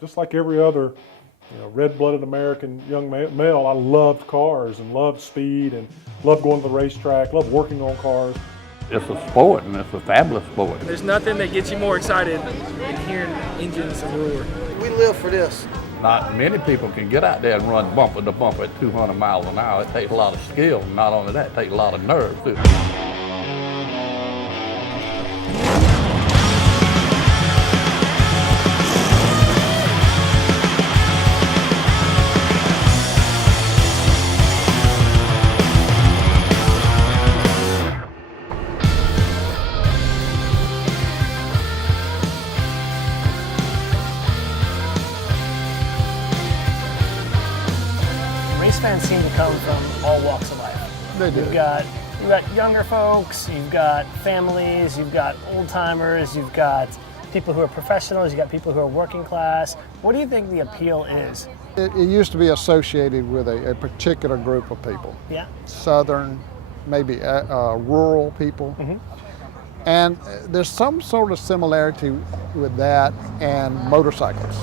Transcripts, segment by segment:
just like every other, red-blooded American young male, I loved cars and loved speed and loved going to the racetrack, loved working on cars. It's a sport, and it's a fabulous sport. There's nothing that gets you more excited than hearing engines roar. We live for this. Not many people can get out there and run bumper to bumper at 200 miles an hour. It takes a lot of skill. Not only that, it takes a lot of nerve, too. Race fans seem to come from all walks of life. They do. You've got younger folks, you've got families, you've got old timers, you've got people who are professionals, you've got people who are working class. What do you think the appeal is? It used to be associated with a particular group of people. Yeah. Southern, maybe rural people. Mm-hmm. And there's some sort of similarity with that and motorcycles.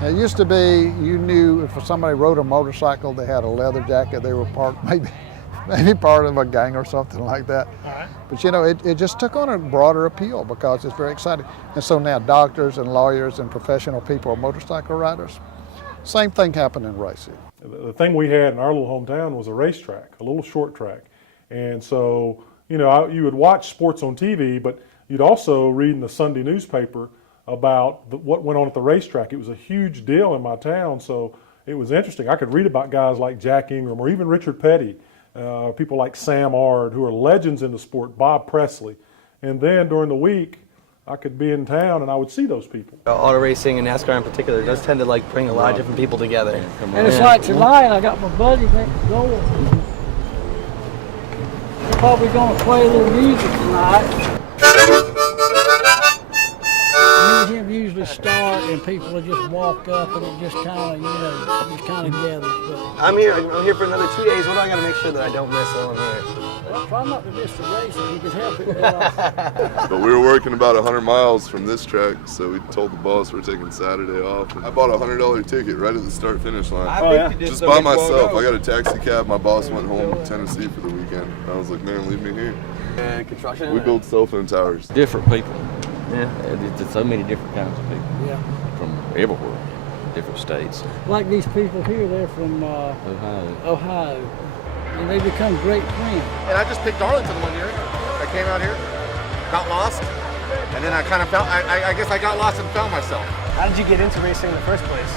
It used to be, you knew if somebody rode a motorcycle, they had a leather jacket, they were maybe part of a gang or something like that. All right. But it just took on a broader appeal because it's very exciting. And so now doctors and lawyers and professional people are motorcycle riders. Same thing happened in racing. The thing we had in our little hometown was a racetrack, a little short track. And so, you would watch sports on TV, but you'd also read in the Sunday newspaper about what went on at the racetrack. It was a huge deal in my town, so it was interesting. I could read about guys like Jack Ingram or even Richard Petty, people like Sam Ard, who are legends in the sport, Bob Presley. And then during the week, I could be in town and I would see those people. Auto racing and NASCAR in particular does tend to bring a lot of different people together. And it's like tonight, I got my buddy next door. We're probably gonna play a little music tonight. Me and him usually start and people will just walk up and it just kind of gathers. But I'm here for another 2 days. What do I got to make sure that I don't miss while I'm here? well, try not to miss the race if you can help it. But we were working about 100 miles from this track, so we told the boss we're taking Saturday off. I bought a $100 ticket right at the start-finish line. Just by myself. I got a taxi cab. My boss went home to Tennessee for the weekend. I was like, man, leave me here. Construction? We build cell phone towers. Different people. Yeah. There's so many different kinds of people. Yeah. From everywhere, different states. Like these people here, they're from Ohio. And they become great friends. And I just picked Arlington one year. I came out here, got lost, and then I kind of felt, I guess I got lost and found myself. How did you get into racing in the first place?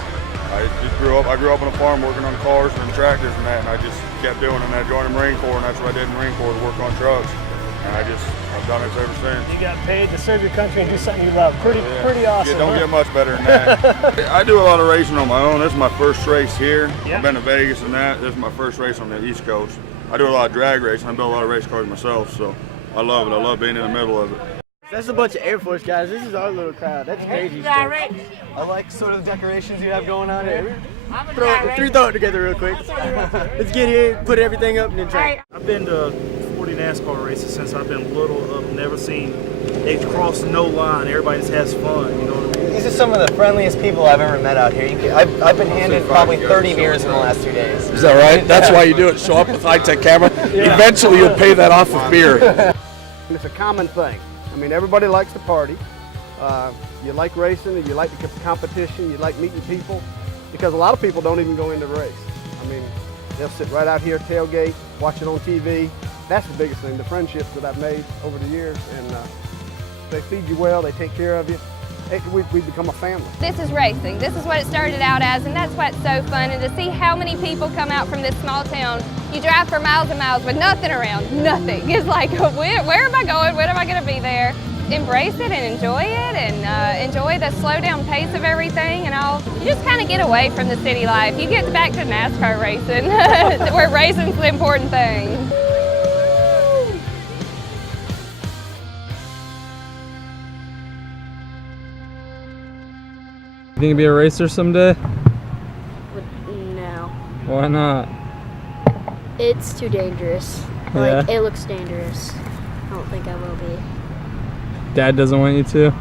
I grew up on a farm working on cars and tractors and that, and I just kept doing it. And I joined the Marine Corps, and that's what I did in the Marine Corps, to work on trucks. And I've done it ever since. You got paid to serve your country and do something you love. Pretty awesome. Yeah, don't get much better than that. I do a lot of racing on my own. This is my first race here. Yeah. I've been to Vegas and that. This is my first race on the East Coast. I do a lot of drag racing. I build a lot of race cars myself, so I love it. I love being in the middle of it. That's a bunch of Air Force guys. This is our little crowd. That's crazy stuff. I like sort of the decorations you have going on here. Throw it together real quick. Let's get here, put everything up, and then track. I've been to 40 NASCAR races since I've been little. I've never seen they cross no line. Everybody just has fun, you know what I mean? These are some of the friendliest people I've ever met out here. I've been handed probably 30 beers in the last 2 days. Is that right? That's why you do it. Show up with high-tech camera. Yeah. Eventually, you'll pay that off with beer. It's a common thing. I mean, everybody likes to party. You like racing, and you like the competition, you like meeting people, because a lot of people don't even go in the race. I mean, they'll sit right out here, tailgate, watch it on TV. That's the biggest thing, the friendships that I've made over the years, and they feed you well, they take care of you. We've become a family. This is racing. This is what it started out as, and that's what's so fun. And to see how many people come out from this small town, you drive for miles and miles with nothing around, nothing. It's like, where am I going? When am I going to be there? Embrace it and enjoy it, and enjoy the slow down pace of everything, and all. You just kind of get away from the city life. You get back to NASCAR racing, where racing's the important thing. You think you'll be a racer someday? No. Why not? It's too dangerous. Yeah. It looks dangerous. I don't think I will be. Dad doesn't want you to?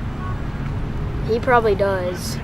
He probably does.